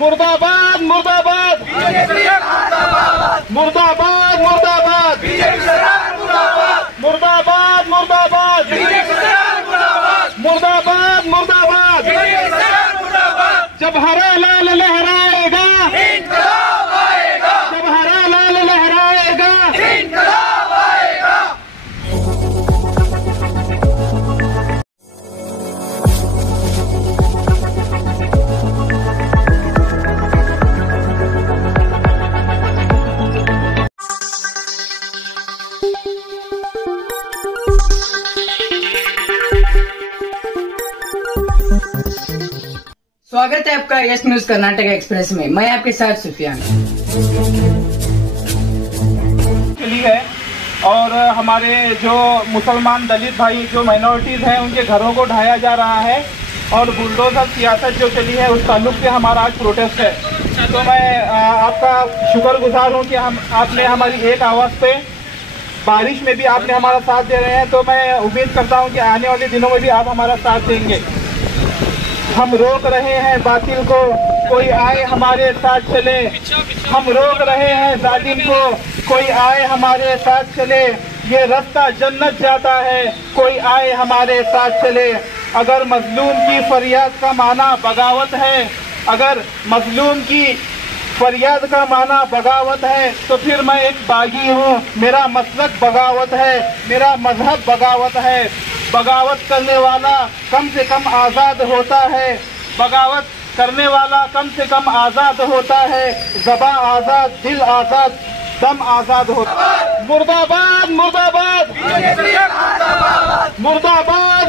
मुर्दाबाद मुर्दाबाद मुर्दाबाद मुर्दाबाद मुर्दाबाद मुर्दाबाद मुर्दाबाद मुर्दाबाद जब हरा लाल लहराएगा, जब हरा लाल लहराएगा, स्वागत है आपका यस न्यूज कर्नाटक एक्सप्रेस में। मैं आपके साथ सुफियान चली है और हमारे जो मुसलमान दलित भाई जो माइनॉरिटीज हैं उनके घरों को ढाया जा रहा है और बुलडोजर सियासत जो चली है उस ताल्लुक से हमारा आज प्रोटेस्ट है। तो मैं आपका शुक्रगुजार हूँ कि आपने हमारी एक आवाज़ पे बारिश में भी आपने हमारा साथ दे रहे हैं। तो मैं उम्मीद करता हूँ कि आने वाले दिनों में भी आप हमारा साथ देंगे। हम रोक रहे हैं बातिल को, कोई आए हमारे साथ चले। हम रोक रहे हैं जालिम को, कोई आए हमारे साथ चले। ये रास्ता जन्नत जाता है, कोई आए हमारे साथ चले। अगर मजलूम की फरियाद का माना बगावत है, अगर मजलूम की फरियाद का माना बगावत है, तो फिर मैं एक बागी हूँ। मेरा मसलक बगावत है, मेरा मजहब बगावत है। बगावत करने वाला कम से कम आज़ाद होता है, बगावत करने वाला कम से कम आज़ाद होता है। ज़बां आज़ाद, दिल आज़ाद, दम आज़ाद होता है। मुर्दाबाद मुर्दाबाद मुर्दाबाद मुर्दाबाद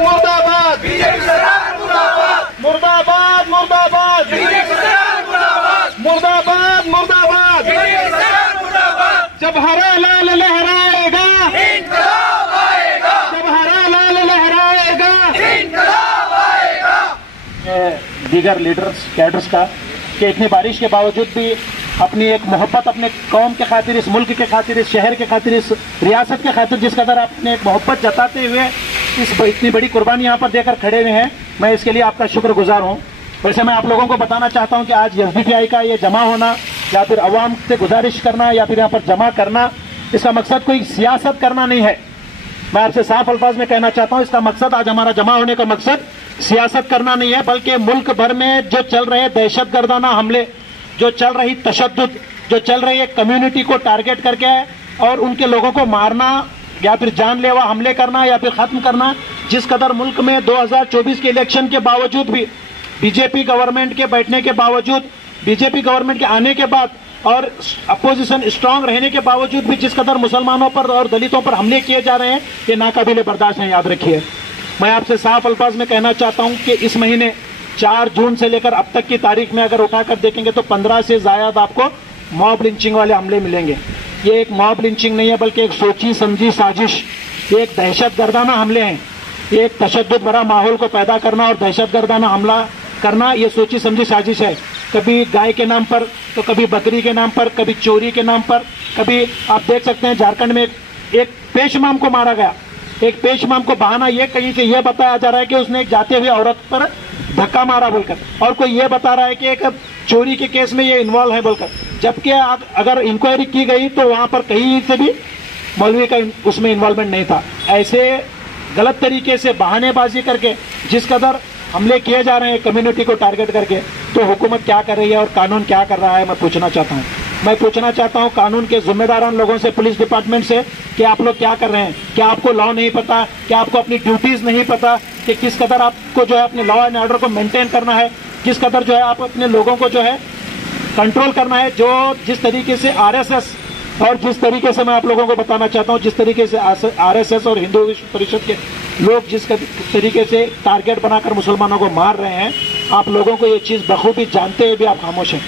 मुर्दाबाद मुर्दाबाद मुर्दाबाद मुर्दाबाद जब हरा लाल लहराएगा, जब हरा लाल लहराएगा। दीगर लीडर्स कैडर्स का कि इतनी बारिश के बावजूद भी अपनी एक मोहब्बत अपने कौम के खातिर, इस मुल्क के खातिर, इस शहर के खातिर, इस रियासत के खातिर जिस कदर आपने एक मोहब्बत जताते हुए इस इतनी बड़ी कुर्बानी यहाँ पर देकर खड़े हुए हैं, मैं इसके लिए आपका शुक्रगुजार हूँ। वैसे मैं आप लोगों को बताना चाहता हूँ कि आज एसडीपीआई का ये जमा होना या फिर अवाम से गुजारिश करना या फिर यहाँ पर जमा करना, इसका मकसद कोई सियासत करना नहीं है। मैं आपसे साफ अल्फाज में कहना चाहता हूँ, इसका मकसद, आज हमारा जमा होने का मकसद सियासत करना नहीं है, बल्कि मुल्क भर में जो चल रहे दहशतगर्दाना हमले, जो चल रही तशद्दुद, जो चल रही है कम्युनिटी को टारगेट करके और उनके लोगों को मारना या फिर जानलेवा हमले करना या फिर खत्म करना, जिस कदर मुल्क में 2024 के इलेक्शन के बावजूद भी, बीजेपी गवर्नमेंट के बैठने के बावजूद, बीजेपी गवर्नमेंट के आने के बाद और अपोजिशन स्ट्रांग रहने के बावजूद भी जिस कदर मुसलमानों पर और दलितों पर हमले किए जा रहे हैं, ये नाकाबिले बर्दाश्त है। याद रखिए, मैं आपसे साफ अल्फाज में कहना चाहता हूं कि इस महीने 4 जून से लेकर अब तक की तारीख में अगर उठाकर देखेंगे तो 15 से ज्यादा आपको मॉब लिंचिंग वाले हमले मिलेंगे। ये एक मॉब लिंचिंग नहीं है, बल्कि एक सोची समझी साजिश, ये एक दहशतगर्दाना हमले हैं। ये एक तशद्दुद भरा माहौल को पैदा करना और दहशतगर्दाना हमला करना, ये सोची समझी साजिश है। कभी गाय के नाम पर, तो कभी बकरी के नाम पर, कभी चोरी के नाम पर, कभी आप देख सकते हैं झारखंड में एक पेशमाम को मारा गया। एक पेशमाम को बहाना ये कहीं से यह बताया जा रहा है कि उसने एक जाते हुए औरत पर धक्का मारा बोलकर, और कोई ये बता रहा है कि एक चोरी के केस में ये इन्वॉल्व है बोलकर, जबकि अगर इंक्वायरी की गई तो वहां पर कहीं से भी मौलवी का उसमें इन्वॉल्वमेंट नहीं था। ऐसे गलत तरीके से बहानेबाजी करके जिस कदर हमले किए जा रहे हैं कम्युनिटी को टारगेट करके, तो हुकूमत क्या कर रही है और कानून क्या कर रहा है, मैं पूछना चाहता हूँ कानून के जिम्मेदारान लोगों से, पुलिस डिपार्टमेंट से, कि आप लोग क्या कर रहे हैं? क्या आपको लॉ नहीं पता? क्या आपको अपनी ड्यूटीज नहीं पता कि किस कदर आपको जो है अपने लॉ एंड ऑर्डर को मेंटेन करना है, किस कदर जो है आप अपने लोगों को जो है कंट्रोल करना है? जो जिस तरीके से आरएसएस और जिस तरीके से मैं आप लोगों को बताना चाहता हूँ, जिस तरीके से आरएसएस और हिंदू विश्व परिषद के लोग जिस तरीके से टारगेट बनाकर मुसलमानों को मार रहे हैं, आप लोगों को ये चीज़ बखूबी जानते हुए भी आप खामोश हैं।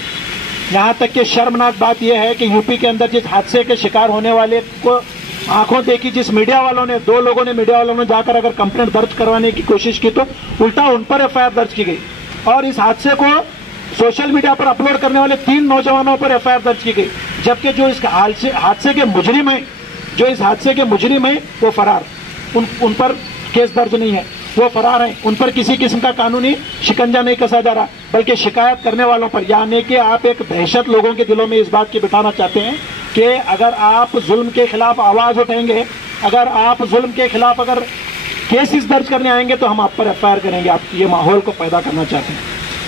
यहाँ तक कि शर्मनाक बात यह है कि यूपी के अंदर जिस हादसे के शिकार होने वाले को आंखों देखी, जिस मीडिया वालों ने, 2 लोगों ने, मीडिया वालों ने जाकर अगर कंप्लेंट दर्ज करवाने की कोशिश की तो उल्टा उन पर एफआईआर दर्ज की गई, और इस हादसे को सोशल मीडिया पर अपलोड करने वाले 3 नौजवानों पर एफआईआर दर्ज की गई, जबकि जो इस हादसे के मुजरिम हैं, जो इस हादसे के मुजरिम हैं वो फरार, उन पर केस दर्ज नहीं है। वो फरार हैं, उन पर किसी किस्म का कानूनी शिकंजा नहीं कसा जा रहा, बल्कि शिकायत करने वालों पर, यानी कि आप एक दहशत लोगों के दिलों में इस बात की बिठाना चाहते हैं कि अगर आप जुल्म के खिलाफ आवाज उठाएंगे, अगर आप जुल्म के खिलाफ अगर केसेस दर्ज करने आएंगे तो हम आप पर एफआईआर करेंगे। आप ये माहौल को पैदा करना चाहते हैं।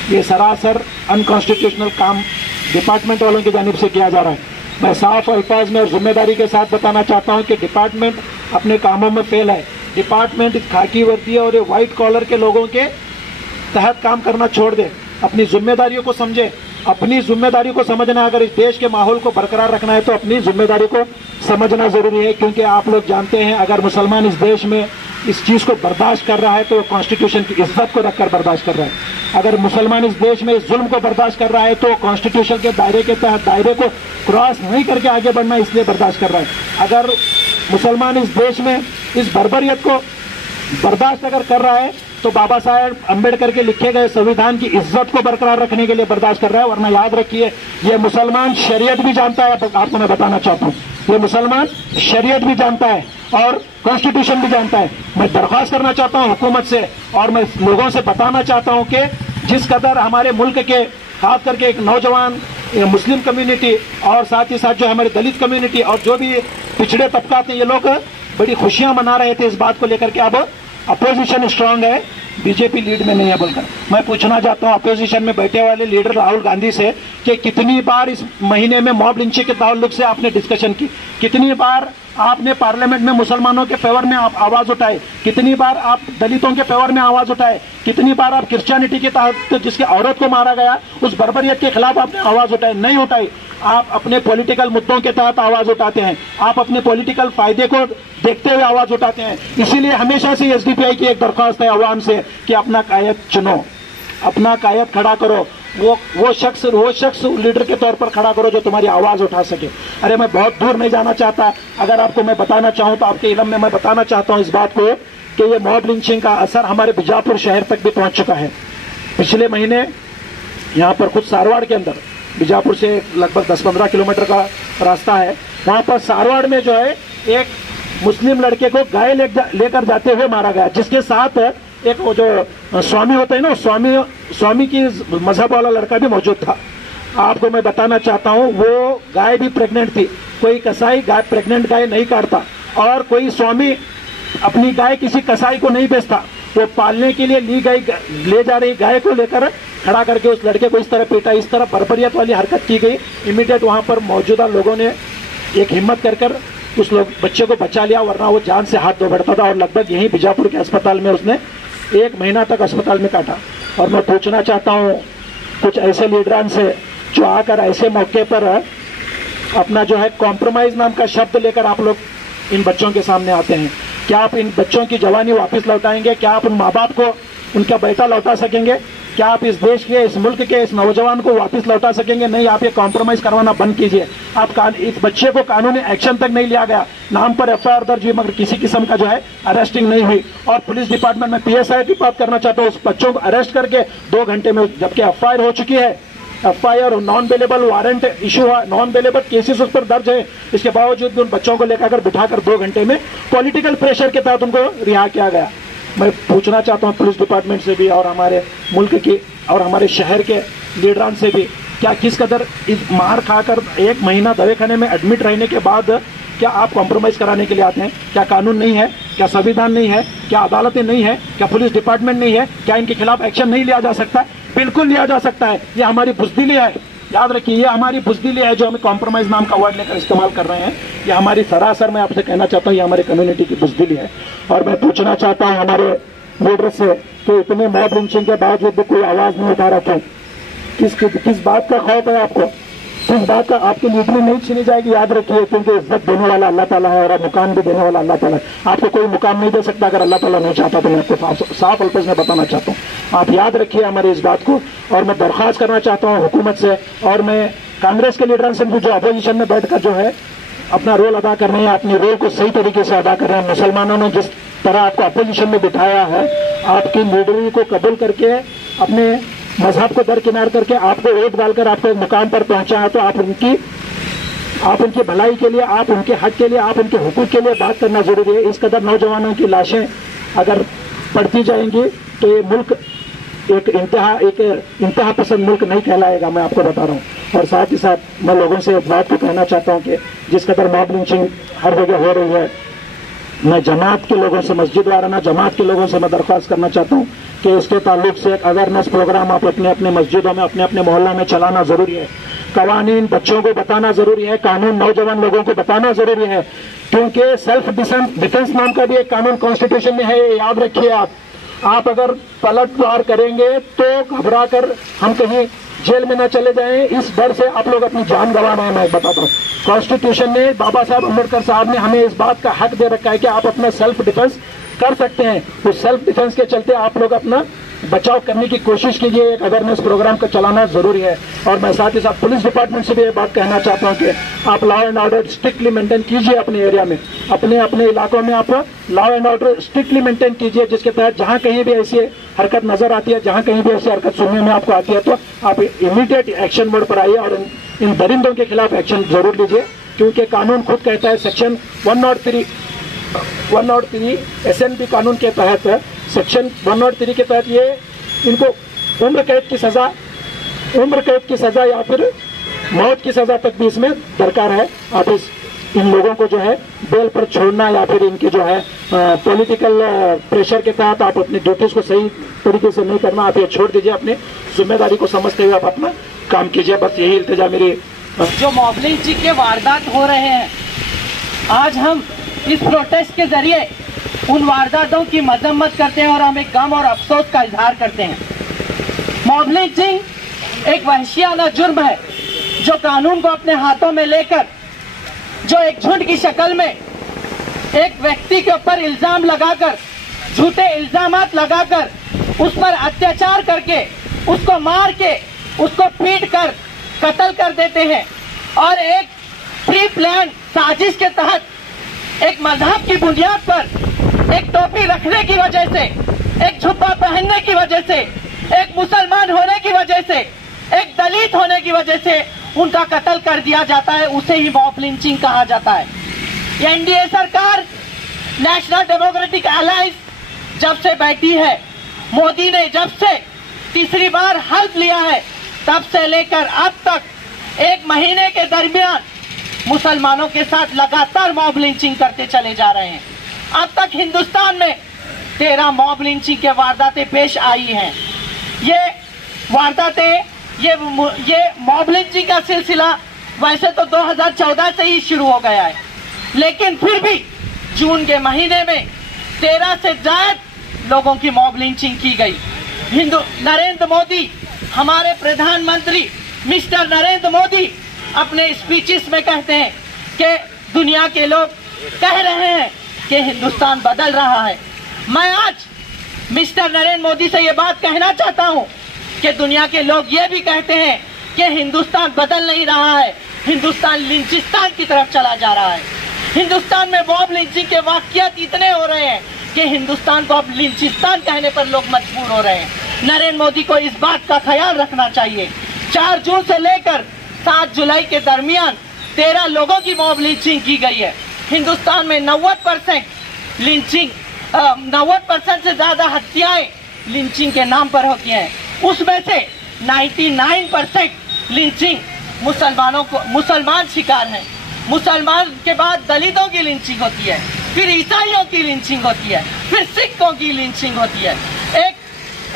ये सरासर अनकॉन्स्टिट्यूशनल काम डिपार्टमेंट वालों की जानिब से किया जा रहा है। मैं साफ अल्फाज में और जिम्मेदारी के साथ बताना चाहता हूं कि डिपार्टमेंट अपने कामों में फेल है। डिपार्टमेंट इस खाकी वर्दी और ये व्हाइट कॉलर के लोगों के तहत काम करना छोड़ दे, अपनी जिम्मेदारियों को समझे। अपनी जिम्मेदारी को समझना, अगर इस देश के माहौल को बरकरार रखना है तो अपनी जिम्मेदारी को समझना जरूरी है, क्योंकि आप लोग जानते हैं अगर मुसलमान इस देश में इस चीज को बर्दाश्त कर रहा है तो कॉन्स्टिट्यूशन की इज्जत को रखकर बर्दाश्त कर रहा है। अगर मुसलमान इस देश में इस जुल्म को बर्दाश्त कर रहा है तो कॉन्स्टिट्यूशन के दायरे के तहत दायरे को क्रॉस नहीं करके आगे बढ़ना इसलिए बर्दाश्त कर रहा है। अगर मुसलमान इस देश में इस बर्बरियत को बर्दाश्त अगर कर रहा है तो बाबा साहेब अम्बेडकर के लिखे गए संविधान की इज्जत को बरकरार रखने के लिए बर्दाश्त कर रहा है। वरना याद रखिए, ये मुसलमान शरीयत भी जानता है, आपको मैं बताना चाहता हूँ, ये मुसलमान शरीयत भी जानता है और कॉन्स्टिट्यूशन भी जानता है। मैं दरख्वास्त करना चाहता हूँ हुकूमत से और मैं लोगों से बताना चाहता हूँ कि जिस कदर हमारे मुल्क के खास करके एक नौजवान मुस्लिम कम्युनिटी और साथ ही साथ जो हमारी दलित कम्युनिटी और जो भी पिछड़े तबकात हैं, ये लोग बड़ी खुशियां मना रहे थे इस बात को लेकर के अब अपोजिशन स्ट्रांग है, बीजेपी लीड में नहीं है बोलकर। मैं पूछना चाहता हूं अपोजिशन में बैठे वाले लीडर राहुल गांधी से कि कितनी बार इस महीने में मॉब लिंचिंग के ताल्लुक से आपने डिस्कशन की, कितनी बार आपने पार्लियामेंट में मुसलमानों के फेवर में आप आवाज उठाए, कितनी बार आप दलितों के फेवर में आवाज उठाए, कितनी बार आप क्रिश्चियनिटी के तहत जिसके औरत को मारा गया उस बर्बरियत के खिलाफ आपने आवाज उठाई? नहीं उठाई। आप अपने पॉलिटिकल मुद्दों के तहत आवाज उठाते हैं, आप अपने पॉलिटिकल फायदे को देखते हुए आवाज उठाते हैं। इसीलिए हमेशा से एसडीपीआई की एक दरख्वास्त है अवाम से कि अपना कायद चुनो, अपना कायद खड़ा करो, वो शख्स लीडर के तौर पर खड़ा करो जो तुम्हारी आवाज उठा सके। अरे मैं बहुत दूर नहीं जाना चाहता, अगर आपको मैं बताना चाहूं तो आपके इल्म में मैं बताना चाहता हूं इस बात को कि ये मॉब लिंचिंग का असर हमारे बीजापुर शहर तक भी पहुंच चुका है। पिछले महीने यहाँ पर खुद सारवाड़ के अंदर, बीजापुर से लगभग 10-15 किलोमीटर का रास्ता है, वहां पर सारवाड़ में जो है एक मुस्लिम लड़के को गाय लेकर जाते हुए मारा गया, जिसके साथ एक वो जो स्वामी होते हैं ना, स्वामी की मजहब वाला लड़का भी मौजूद था। आपको मैं बताना चाहता हूं वो गाय भी प्रेग्नेंट थी। कोई कसाई गाय प्रेग्नेंट गाय नहीं काटता और कोई स्वामी अपनी गाय किसी कसाई को नहीं बेचता। वो पालने के लिए ले जा रही गाय को लेकर खड़ा करके उस लड़के को इस तरह पीटा, इस तरह बर्बरियत वाली हरकत की गई। इमीडिएट वहां पर मौजूदा लोगों ने एक हिम्मत कर उस बच्चे को बचा लिया, वरना वो जान से हाथ धो बैठता था और लगभग यहीं बीजापुर के अस्पताल में उसने 1 महीना तक अस्पताल में काटा। और मैं पूछना चाहता हूं कुछ ऐसे लीडरान से जो आकर ऐसे मौके पर अपना जो है कॉम्प्रोमाइज नाम का शब्द लेकर आप लोग इन बच्चों के सामने आते हैं। क्या आप इन बच्चों की जवानी वापस लौटाएंगे? क्या आप उन माँ बाप को उनका बेटा लौटा सकेंगे? क्या आप इस देश के, इस मुल्क के, इस नौजवान को वापस लौटा सकेंगे? नहीं, आप ये कॉम्प्रोमाइज करवाना बंद कीजिए। इस बच्चे को कानूनी एक्शन तक नहीं लिया गया, नाम पर एफआईआर दर्ज हुई मगर किसी किस्म का जो है अरेस्टिंग नहीं हुई। और पुलिस डिपार्टमेंट में पीएसआई की बात करना चाहता हूँ, उस बच्चों को अरेस्ट करके 2 घंटे में, जबकि एफआईआर हो चुकी है, FIR non bailable warrant issue हुआ, नॉन बेलेबल केसेस उस पर दर्ज है, इसके बावजूद भी उन बच्चों को लेकर बिठाकर 2 घंटे में पॉलिटिकल प्रेशर के तहत उनको रिहा किया गया। मैं पूछना चाहता हूं पुलिस डिपार्टमेंट से भी और हमारे मुल्क की और हमारे शहर के लीडरान से भी, क्या किस कदर इस मार खाकर 1 महीना दवाखाने में एडमिट रहने के बाद क्या आप कॉम्प्रोमाइज कराने के लिए आते हैं? क्या कानून नहीं है? क्या संविधान नहीं है? क्या अदालतें नहीं है? क्या पुलिस डिपार्टमेंट नहीं है? क्या इनके खिलाफ एक्शन नहीं लिया जा सकता? बिल्कुल लिया जा सकता है। ये हमारी बुज़दिली है, याद रखिए, ये हमारी बुज़दिली है जो हमें कॉम्प्रोमाइज नाम का वर्ड लेकर इस्तेमाल कर रहे हैं। ये हमारी सरासर, मैं आपसे कहना चाहता हूँ, ये हमारी कम्युनिटी की बुज़दिली है। और मैं पूछना चाहता हूँ हमारे लीडर से कि इतने मॉब लिंचिंग के बावजूद भी कोई आवाज नहीं उठा रहा, क्यों? किस बात का खौफ है आपको? किस बात का? आपकी लीडरी नहीं छीनी जाएगी, याद रखिए, क्योंकि इज्जत देने वाला अल्लाह ताला है और मुकाम भी देने वाला अल्लाह ताला है। आपको कोई मुकाम नहीं दे सकता अगर अल्लाह ताला नहीं चाहता, तो मैं आपको साफ अल्फाज में बताना चाहता हूँ। आप याद रखिए हमारे इस बात को। और मैं दरख्वास्त करना चाहता हूँ हुकूमत से और मैं कांग्रेस के लीडर से भी, जो अपोजिशन में बैठकर जो है अपना रोल अदा कर रहे हैं, अपने रोल को सही तरीके से अदा कर रहे हैं। मुसलमानों ने जिस तरह आपको अपोजिशन में बिठाया है, आपकी लीडरी को कबूल करके अपने मजहब को दरकिनार करके आपको वोट डालकर आपको एक मुकाम पर पहुंचा है, तो आप उनकी भलाई के लिए, आप उनके हक के लिए, आप उनके हुकूक के लिए बात करना जरूरी है। इस कदर नौजवानों की लाशें अगर बढ़ती जाएंगी तो ये मुल्क एक इंतहा पसंद मुल्क नहीं कहलाएगा, मैं आपको बता रहा हूँ। और साथ ही साथ मैं लोगों से एक बात को कहना चाहता हूँ कि जिस कदर मॉब लिंचिंग हर जगह हो रही है, मैं जमात के लोगों से, मस्जिद वाराना जमात के लोगों से मैं दरख्वास्त करना चाहता हूँ कि इसके ताल्लुक से एक अवेयरनेस प्रोग्राम आप अपने अपने मस्जिदों में, अपने अपने मोहल्लों में चलाना जरूरी है। कवानीन बच्चों को बताना जरूरी है, कानून नौजवान लोगों को बताना जरूरी है, क्योंकि सेल्फ डिफेंस नाम का भी एक कानून कॉन्स्टिट्यूशन में है, याद रखिए। आप अगर पलटवार करेंगे तो घबरा कर हम कहीं जेल में न चले जाएं, इस डर से आप लोग अपनी जान गंवा रहे हैं। मैं बताता हूँ, कॉन्स्टिट्यूशन ने, बाबा साहब अम्बेडकर साहब ने हमें इस बात का हक दे रखा है कि आप अपना सेल्फ डिफेंस कर सकते हैं। उस सेल्फ डिफेंस के चलते आप लोग अपना बचाव करने की कोशिश कीजिए। एक अवेयरनेस प्रोग्राम का चलाना जरूरी है। और मैं साथ ही साथ पुलिस डिपार्टमेंट से भी ये बात कहना चाहता हूँ कि आप law and order strictly maintain कीजिए अपने एरिया में, अपने अपने इलाकों में आप law and order strictly maintain कीजिए, जिसके तहत जहां कहीं भी ऐसी हरकत नजर आती है, जहां कहीं भी ऐसी हरकत सुनने में आपको आती है, तो आप इमीडिएट एक्शन मोड पर आइए और इन दरिंदों के खिलाफ एक्शन जरूर लीजिए। क्योंकि कानून खुद कहता है, सेक्शन 103 SNP कानून के तहत, सेक्शन 103 के तहत ये इनको उम्र कैद की सजा या फिर मौत की सजा तक भी इसमें दरकार है। आप इन लोगों को जो है बेल पर छोड़ना या फिर इनकी जो है पॉलिटिकल प्रेशर के तहत आप अपनी ड्यूटीज को सही तरीके से नहीं करना, आप ये छोड़ दीजिए। अपनी जिम्मेदारी को समझते हुए आप अपना काम कीजिए। बस यही इल्तिजा मेरी। जो मॉब लिंचिंग के वारदात हो रहे हैं, आज हम इस प्रोटेस्ट के जरिए उन वारदातों की मजम्मत करते हैं और हम एक गम और अफसोस का इजहार करते हैं। मॉब लिंचिंग एक वहशियाना जुर्म है जो कानून को अपने हाथों में लेकर, जो एक झुंड की शक्ल में एक व्यक्ति के ऊपर इल्जाम लगाकर, झूठे इल्जामात लगाकर उस पर अत्याचार करके, उसको मार के, उसको पीट कर कत्ल कर देते हैं। और एक प्री प्लान साजिश के तहत एक मजहब की बुनियाद पर, एक टोपी रखने की वजह से, एक जुब्बा पहनने की वजह से, एक मुसलमान होने की वजह से, एक दलित होने की वजह से उनका कत्ल कर दिया जाता है। उसे ही मॉब लिंचिंग कहा जाता है। एनडीए सरकार, नेशनल डेमोक्रेटिक अलायंस जब से बैठी है, मोदी ने जब से तीसरी बार हल्फ लिया है, तब से लेकर अब तक एक महीने के दरमियान मुसलमानों के साथ लगातार मॉब लिंचिंग करते चले जा रहे हैं। अब तक हिंदुस्तान में 13 मॉब लिंचिंग के वारदातें पेश आई हैं। ये वारदातें, ये मॉब लिंचिंग का सिलसिला वैसे तो 2014 से ही शुरू हो गया है, लेकिन फिर भी जून के महीने में 13 से ज्यादा लोगों की मॉब लिंचिंग की गई। नरेंद्र मोदी, हमारे प्रधानमंत्री मिस्टर नरेंद्र मोदी अपने स्पीचेस में कहते हैं कि दुनिया के लोग कह रहे हैं कि हिंदुस्तान बदल रहा है। मैं आज मिस्टर नरेंद्र मोदी से ये बात कहना चाहता हूं कि दुनिया के लोग ये भी कहते हैं कि हिंदुस्तान बदल नहीं रहा है, हिंदुस्तान लिंचिस्तान की तरफ चला जा रहा है। हिंदुस्तान में मॉब लिंचिंग के वाकयात इतने हो रहे हैं कि हिंदुस्तान को अब लिंचिस्तान कहने पर लोग मजबूर हो रहे हैं। नरेंद्र मोदी को इस बात का ख्याल रखना चाहिए। 4 जून से लेकर 7 जुलाई के दरमियान 13 लोगों की मॉब लिंचिंग की गई है। हिंदुस्तान में 90% लिंचिंग, 90% से ज्यादा हत्याएं लिंचिंग के नाम पर होती हैं। उसमें से 99% लिंचिंग मुसलमान शिकार हैं। मुसलमान के बाद दलितों की लिंचिंग होती है, फिर ईसाइयों की लिंचिंग होती है, फिर सिखों की लिंचिंग होती है।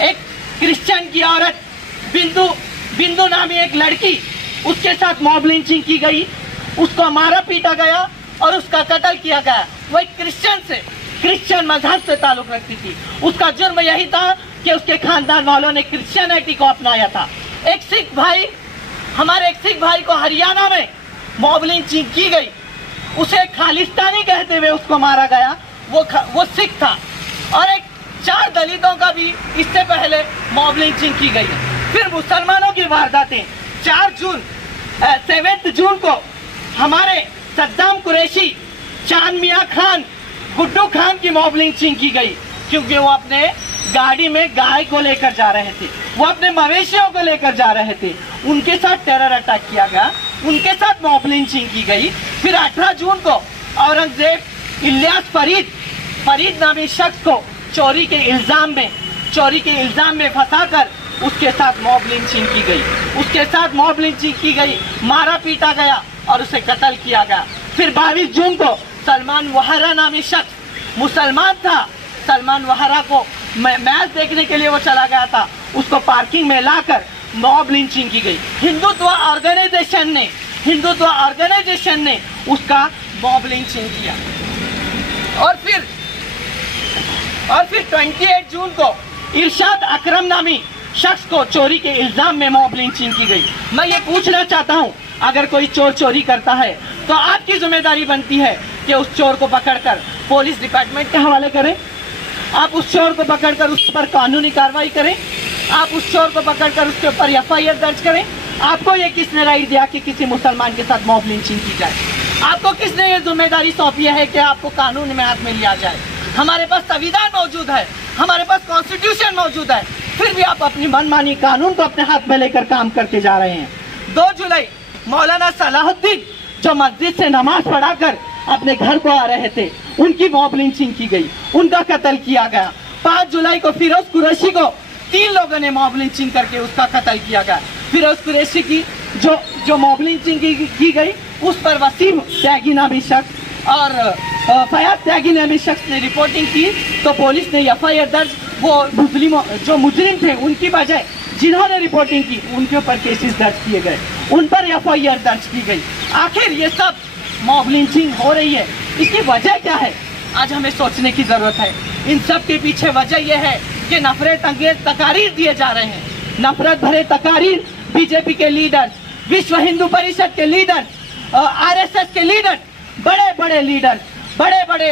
एक क्रिश्चियन की औरत बिंदु नामी एक लड़की, उसके साथ मॉब लिंचिंग की गई, उसको मारा पीटा गया और उसका कत्ल किया गया। वह क्रिश्चियन मजहब से ताल्लुक रखती थी। उसका जुर्म यही था कि उसके खानदान वालों ने क्रिश्चियनिटी को अपनाया था। हमारे एक सिख भाई को हरियाणा में मॉब लिंचिंग की गई, उसे खालिस्तानी कहते हुए उसको मारा गया। वो सिख था। और 4 दलितों का भी इससे पहले मॉब लिंचिंग की गई। फिर मुसलमानों की वारदातें 7 जून को हमारे सद्दाम कुरैशी, चांद मियां खान, गुड्डू खान की मॉब लिंचिंग की गई, क्योंकि वो अपने गाड़ी में गाय को लेकर जा रहे थे, वो अपने मवेशियों को लेकर जा रहे थे। उनके साथ टेरर अटैक किया गया, उनके साथ मॉब लिंचिंग की गई। फिर 18 जून को औरंगजेब इलियास फरीद नामी शख्स को चोरी के इल्जाम में फंसाकर उसके साथ मॉब लिंचिंग की गई, मारा पीटा गया और उसे कत्ल किया गया। फिर 22 जून को सलमान वहारा नामी शख्स, मुसलमान था, सलमान वहारा को मैच देखने के लिए वो चला गया था, उसको पार्किंग में लाकर मॉब लिंचिंग की गई। हिंदुत्व ऑर्गेनाइजेशन ने उसका मॉब लिंचिंग किया। और फिर 28 जून को इरशाद अकरम नामी शख्स को चोरी के इल्जाम में मॉब लिंचिंग की गई। मैं ये पूछना चाहता हूँ, अगर कोई चोर चोरी करता है तो आपकी जिम्मेदारी बनती है कि उस चोर को पकड़कर पुलिस डिपार्टमेंट के हवाले करें, आप उस चोर को पकड़कर उस पर कानूनी कार्रवाई करें, आप उस चोर को पकड़कर उसके ऊपर FIR दर्ज करें। आपको ये किसने राइट दिया कि किसी मुसलमान के साथ मॉब लिंचिंग की जाए? आपको किसने ये जिम्मेदारी सौंपी है कि आपको कानून में हाथ में लिया जाए? हमारे पास संविधान मौजूद है, हमारे पास कॉन्स्टिट्यूशन मौजूद है, फिर भी आप अपनी मनमानी कानून को अपने हाथ में लेकर काम करके जा रहे हैं। 2 जुलाई मौलाना सलाहुद्दीन जो मस्जिद से नमाज पढ़ाकर अपने घर को आ रहे थे, उनकी मॉब लिंचिंग की गई, उनका कत्ल किया गया। 5 जुलाई को फिरोज कुरैशी को 3 लोगों ने मॉब लिंचिंग करके उसका कत्ल किया गया। फिरोज कुरैशी की जो मॉब लिंचिंग की गई, उस पर वसीम त्यागी नामी शख्स और फयाज त्यागी नामी शख्स ने रिपोर्टिंग की, तो पुलिस ने FIR दर्ज, वो जो मुजरिम थे उनकी बजाय जिन्होंने रिपोर्टिंग की उनके ऊपर केसेस दर्ज किए गए, उन पर FIR दर्ज की गई। आखिर ये सब मॉब लिंचिंग हो रही है, इसकी वजह क्या है? आज हमें सोचने की जरूरत है। इन सब के पीछे वजह यह है कि नफरत अंगेज तकारीर दिए जा रहे हैं, नफरत भरे तकारीर बीजेपी के लीडर्स, विश्व हिंदू परिषद के लीडर्स, RSS के लीडर्स, बड़े लीडर्स, बड़े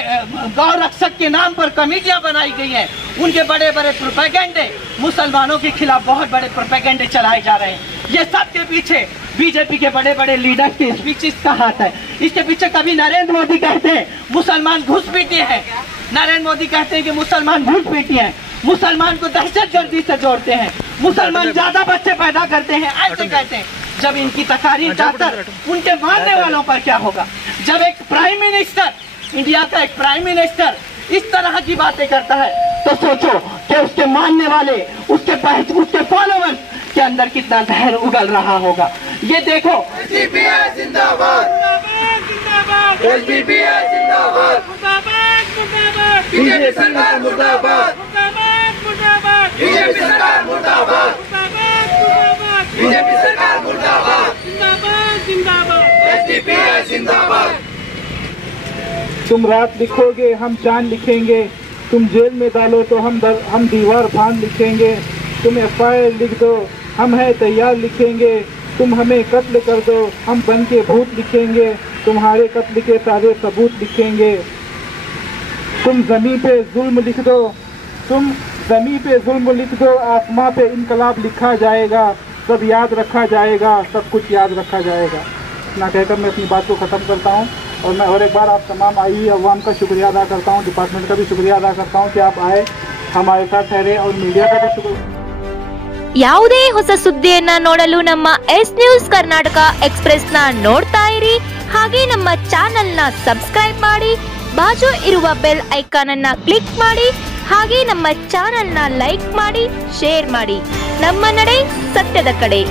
गौ रक्षक के नाम पर कमेटियां बनाई गई हैं, उनके बड़े प्रोपेगेंडे, मुसलमानों के खिलाफ बहुत बड़े प्रोपेगेंडे चलाए जा रहे हैं। ये सब के पीछे बीजेपी के बड़े लीडर्स के स्पीचेस का हाथ है। इसके पीछे कभी नरेंद्र मोदी कहते हैं मुसलमान घुसपैठी हैं, नरेंद्र मोदी कहते हैं कि मुसलमान घुसपैठी हैं, मुसलमान को दहशतगर्दी से जोड़ते हैं, मुसलमान ज्यादा बच्चे पैदा करते हैं, ऐसे कहते हैं। जब इनकी तकारीर चाहकर उनके मानने वालों पर क्या होगा? जब एक प्राइम मिनिस्टर, इंडिया का एक प्राइम मिनिस्टर इस तरह की बातें करता है, तो सोचो कि उसके मानने वाले, उसके फॉलोअर्स के अंदर कितना जहर उगल रहा होगा। ये देखो, SDPI जिंदाबाद, SDPI जिंदाबाद, बीजेपी सरकार मुर्दाबाद, बीजेपी सरकार मुर्दाबाद, बीजेपी सरकार मुर्दाबाद, SDPI जिंदाबाद। तुम रात लिखोगे हम चांद लिखेंगे, तुम जेल में डालो तो हम दीवार फांद लिखेंगे, तुम FIR लिख दो हम है तैयार लिखेंगे, तुम हमें कत्ल कर दो हम बन के भूत लिखेंगे, तुम्हारे कत्ल के सारे सबूत लिखेंगे। तुम ज़मीं पे जुल्म लिख दो, आसमां पे इनकलाब लिखा जाएगा, सब याद रखा जाएगा, सब कुछ याद रखा जाएगा। इतना कहकर मैं अपनी बात को ख़त्म करता हूँ और मैं और एक बार आप तमाम आई अवाम का शुक्रिया अदा करता हूँ, डिपार्टमेंट का भी शुक्रिया अदा करता हूँ कि आप आए, हमारे साथ ठहरे, और मीडिया का भी शुक्रिया। ಯಾವುದೇ ಹೊಸ ಸುದ್ದಿಯನ್ನ ನೋಡಲು ನಮ್ಮ ಎಸ್ ನ್ಯೂಸ್ ಕರ್ನಾಟಕ ಎಕ್ಸ್‌ಪ್ರೆಸ್ ನ ನೋಡ್ತಾ ಇರಿ, ಹಾಗೆ ನಮ್ಮ ಚಾನೆಲ್ ನ ಸಬ್ಸ್ಕ್ರೈಬ್ ಮಾಡಿ, ಬಾಜು ಇರುವ ಬೆಲ್ ಐಕಾನ್ ಅನ್ನ ಕ್ಲಿಕ್ ಮಾಡಿ, ಹಾಗೆ ನಮ್ಮ ಚಾನೆಲ್ ನ ಲೈಕ್ ಮಾಡಿ, ಶೇರ್ ಮಾಡಿ. ನಮ್ಮ ನಡೆ ಸತ್ಯದ ಕಡೆ.